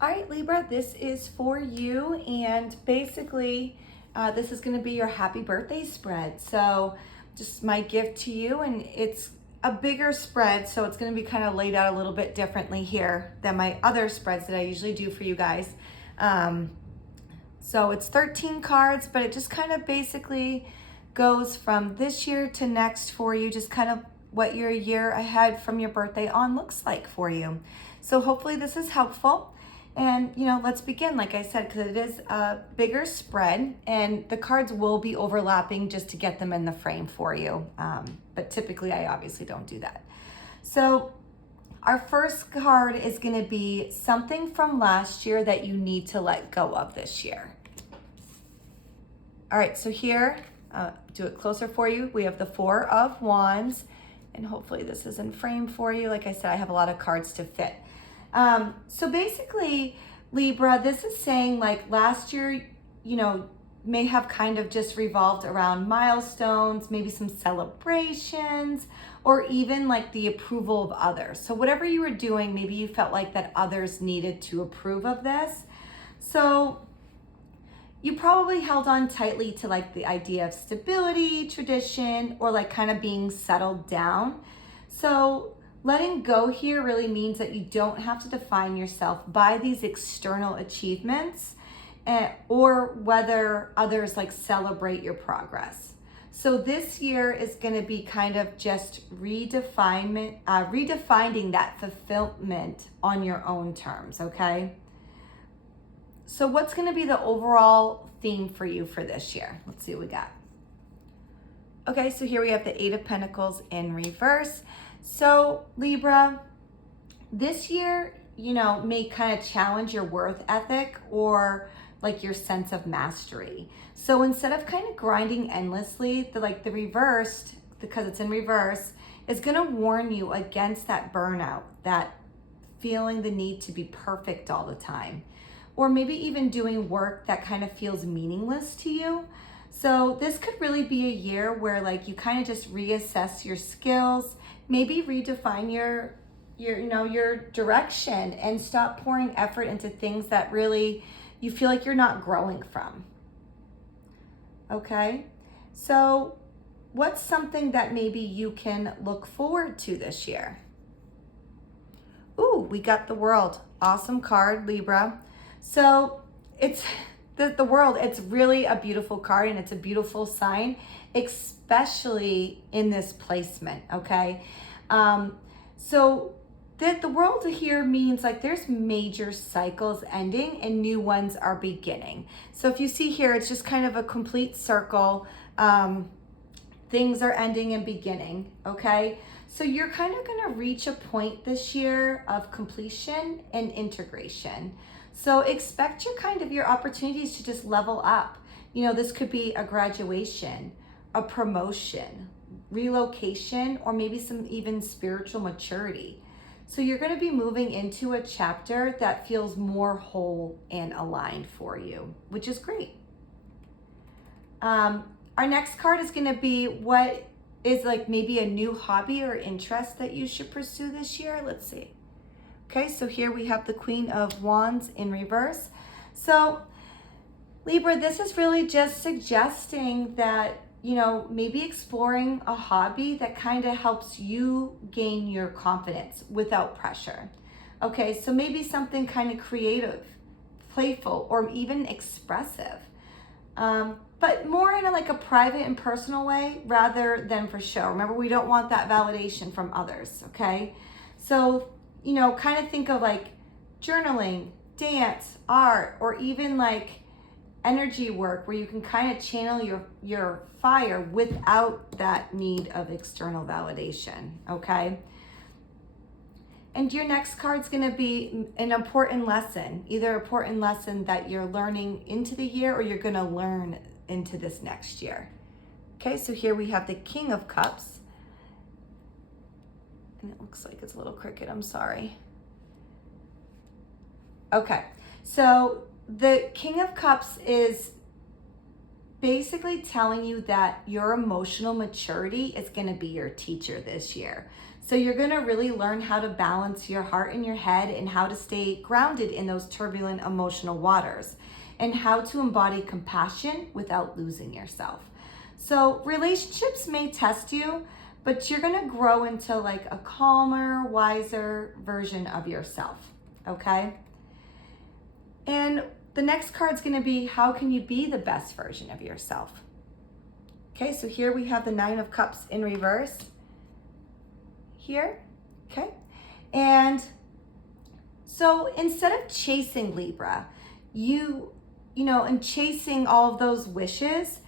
All right, Libra, this is for you, and basically, this is going to be your happy birthday spread. So, just my gift to you, and it's a bigger spread, so it's going to be kind of laid out a little bit differently here than my other spreads that I usually do for you guys. Um, so, it's 13 cards, but it just kind of basically goes from this year to next for you, just kind of what your year ahead from your birthday on looks like for you. So, hopefully, this is helpful. And, let's begin, like I said, because it is a bigger spread and the cards will be overlapping just to get them in the frame for you. But typically, I obviously don't do that. So our first card is going to be something from last year that you need to let go of this year. All right, so here, do it closer for you. We have the Four of Wands, and hopefully this is in frame for you. Like I said, I have a lot of cards to fit. So basically, Libra, this is saying like last year, may have kind of just revolved around milestones, maybe some celebrations, or even like the approval of others. So whatever you were doing, maybe you felt like that others needed to approve of this. So you probably held on tightly to like the idea of stability, tradition, or like kind of being settled down. So letting go here really means that you don't have to define yourself by these external achievements or whether others like celebrate your progress. So this year is going to be kind of just redefining that fulfillment on your own terms, okay? So what's going to be the overall theme for you for this year? Let's see what we got. Okay, so here we have the Eight of Pentacles in reverse. So Libra, this year, may kind of challenge your worth ethic or like your sense of mastery. So instead of kind of grinding endlessly, the reversed, because it's in reverse, is going to warn you against that burnout, that feeling the need to be perfect all the time, or maybe even doing work that kind of feels meaningless to you. So this could really be a year where like you kind of just reassess your skills, maybe redefine your direction and stop pouring effort into things that really you feel like you're not growing from. Okay? So what's something that maybe you can look forward to this year? Ooh, we got the World. Awesome card, Libra. So it's the World, it's really a beautiful card and it's a beautiful sign, especially in this placement, okay? So the World here means like there's major cycles ending and new ones are beginning. So if you see here, it's just kind of a complete circle. Things are ending and beginning, okay? So you're kind of gonna reach a point this year of completion and integration. So expect your opportunities to just level up. This could be a graduation, a promotion, relocation, or maybe some even spiritual maturity. So you're going to be moving into a chapter that feels more whole and aligned for you, which is great. Our next card is going to be what is like maybe a new hobby or interest that you should pursue this year. Let's see. Okay, so here we have the Queen of Wands in reverse. So Libra, this is really just suggesting that, maybe exploring a hobby that kind of helps you gain your confidence without pressure. Okay, so maybe something kind of creative, playful, or even expressive. But more in a private and personal way rather than for show. Remember, we don't want that validation from others, okay? So, kind of think of like journaling, dance, art, or even like energy work where you can kind of channel your fire without that need of external validation, okay? And your next card's going to be an important lesson, either an important lesson that you're learning into the year or you're going to learn into this next year. Okay, so here we have the King of Cups. And it looks like it's a little crooked, I'm sorry. Okay, so the King of Cups is basically telling you that your emotional maturity is going to be your teacher this year. So you're going to really learn how to balance your heart and your head and how to stay grounded in those turbulent emotional waters and how to embody compassion without losing yourself. So relationships may test you, but you're going to grow into like a calmer, wiser version of yourself, okay? And the next card's going to be, how can you be the best version of yourself? Okay, so here we have the Nine of Cups in reverse. Here, okay? And so instead of chasing Libra, and chasing all of those wishes,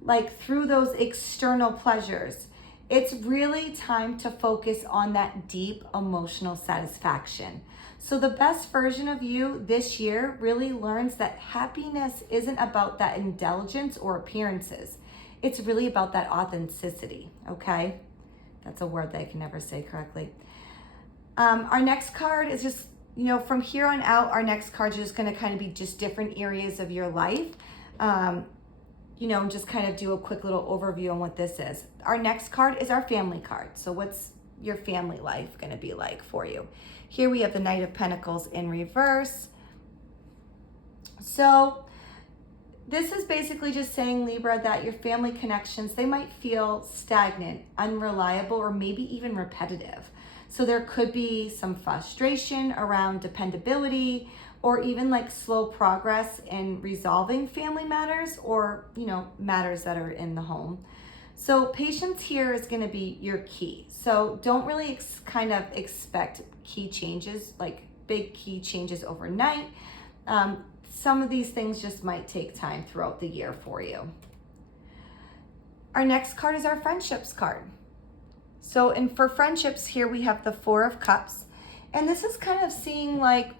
like through those external pleasures, it's really time to focus on that deep emotional satisfaction. So the best version of you this year really learns that happiness isn't about that indulgence or appearances. It's really about that authenticity, okay? That's a word that I can never say correctly. Our next card is just, from here on out, our next cards are just going to kind of be just different areas of your life. And just kind of do a quick little overview on what this is. Our next card is our family card. So what's your family life going to be like for you? Here we have the Knight of Pentacles in reverse. So this is basically just saying, Libra, that your family connections, they might feel stagnant, unreliable, or maybe even repetitive. So there could be some frustration around dependability or even like slow progress in resolving family matters or, matters that are in the home. So patience here is going to be your key. So don't really kind of expect key changes, like big key changes overnight. Some of these things just might take time throughout the year for you. Our next card is our friendships card. So, and for friendships here, we have the Four of Cups. And this is kind of seeing like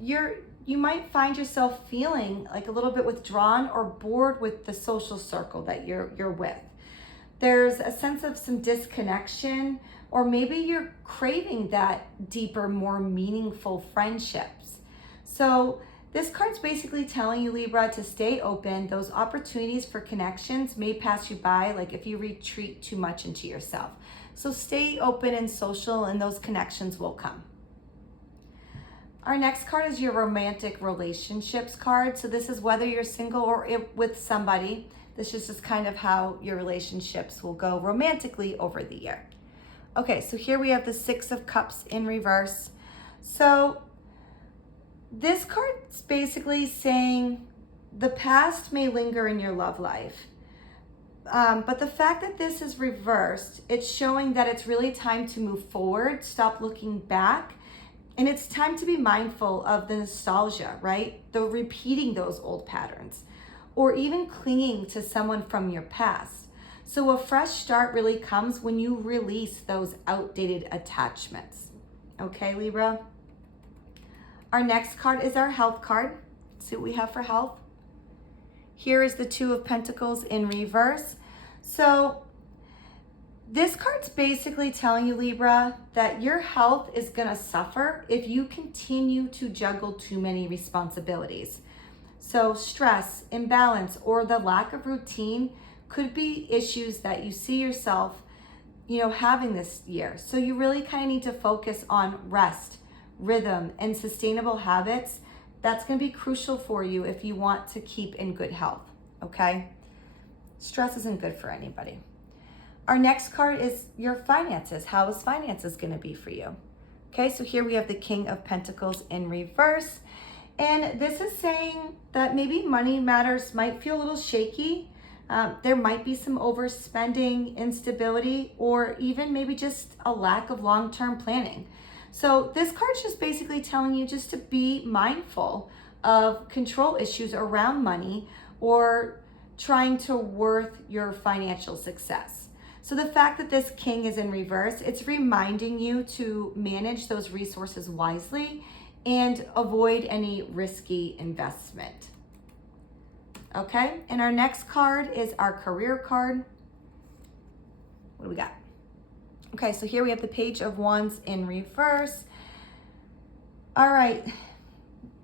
you might find yourself feeling like a little bit withdrawn or bored with the social circle that you're with. There's a sense of some disconnection, or maybe you're craving that deeper, more meaningful friendships. So this card's basically telling you, Libra, to stay open. Those opportunities for connections may pass you by, like if you retreat too much into yourself. So stay open and social, and those connections will come. Our next card is your romantic relationships card. So this is whether you're single or with somebody. This is just kind of how your relationships will go romantically over the year. Okay, so here we have the Six of Cups in reverse. So this card's basically saying the past may linger in your love life. But the fact that this is reversed, it's showing that it's really time to move forward, stop looking back, and it's time to be mindful of the nostalgia, right? The repeating those old patterns, or even clinging to someone from your past. So a fresh start really comes when you release those outdated attachments. Okay, Libra? Our next card is our health card. Let's see what we have for health. Here is the Two of Pentacles in reverse. So this card's basically telling you, Libra, that your health is going to suffer if you continue to juggle too many responsibilities. So stress, imbalance, or the lack of routine could be issues that you see yourself, having this year. So you really kind of need to focus on rest, rhythm, and sustainable habits. That's going to be crucial for you if you want to keep in good health, okay? Stress isn't good for anybody. Our next card is your finances. How is finances going to be for you? Okay, so here we have the King of Pentacles in reverse. And this is saying that maybe money matters might feel a little shaky. There might be some overspending, instability, or even maybe just a lack of long-term planning. So this card's just basically telling you just to be mindful of control issues around money or trying to worth your financial success. So the fact that this King is in reverse, it's reminding you to manage those resources wisely and avoid any risky investment. Okay, and our next card is our career card. What do we got? Okay, so here we have the Page of Wands in reverse. All right,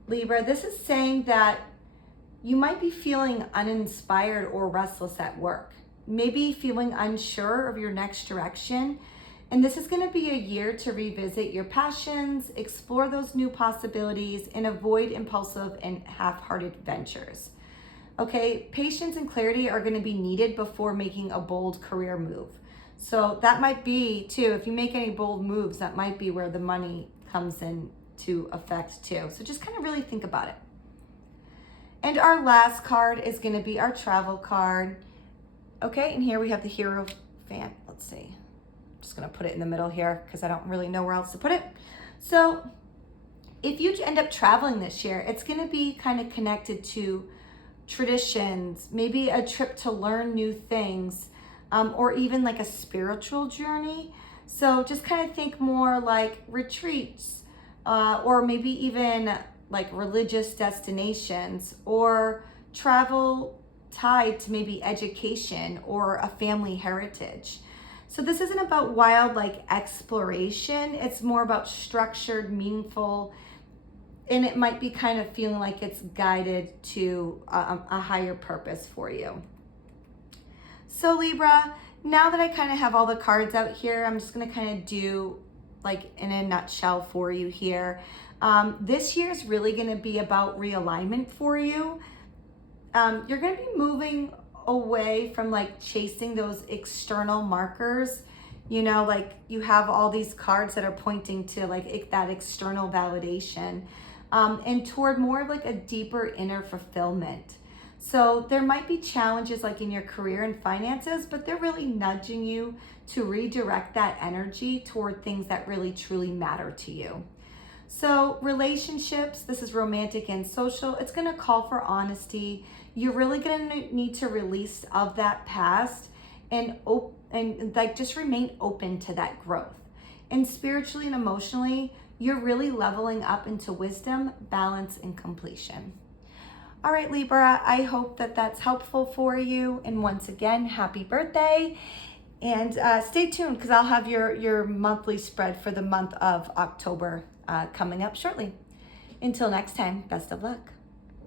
Libra, this is saying that you might be feeling uninspired or restless at work, maybe feeling unsure of your next direction. And this is going to be a year to revisit your passions, explore those new possibilities, and avoid impulsive and half-hearted ventures. Okay, patience and clarity are going to be needed before making a bold career move. So that might be too, if you make any bold moves, that might be where the money comes into effect too. So just kind of really think about it. And our last card is going to be our travel card. Okay, and here we have the Hierophant. Let's see. I'm just going to put it in the middle here because I don't really know where else to put it. So if you end up traveling this year, it's going to be kind of connected to traditions, maybe a trip to learn new things, or even like a spiritual journey. So just kind of think more like retreats, or maybe even like religious destinations, or travel tied to maybe education or a family heritage. So this isn't about wild like exploration. It's more about structured, meaningful, and it might be kind of feeling like it's guided to a higher purpose for you. So Libra, now that I kind of have all the cards out here, I'm just going to kind of do like in a nutshell for you here. This year is really going to be about realignment for you. You're going to be moving away from like chasing those external markers. You know, like you have all these cards that are pointing to like that external validation, and toward more of like a deeper inner fulfillment. So there might be challenges like in your career and finances, but they're really nudging you to redirect that energy toward things that really truly matter to you. So relationships, this is romantic and social, it's going to call for honesty. You're really going to need to release of that past and like just remain open to that growth. And spiritually and emotionally, you're really leveling up into wisdom, balance, and completion. All right, Libra, I hope that that's helpful for you. And once again, happy birthday. And stay tuned because I'll have your monthly spread for the month of October coming up shortly. Until next time, best of luck.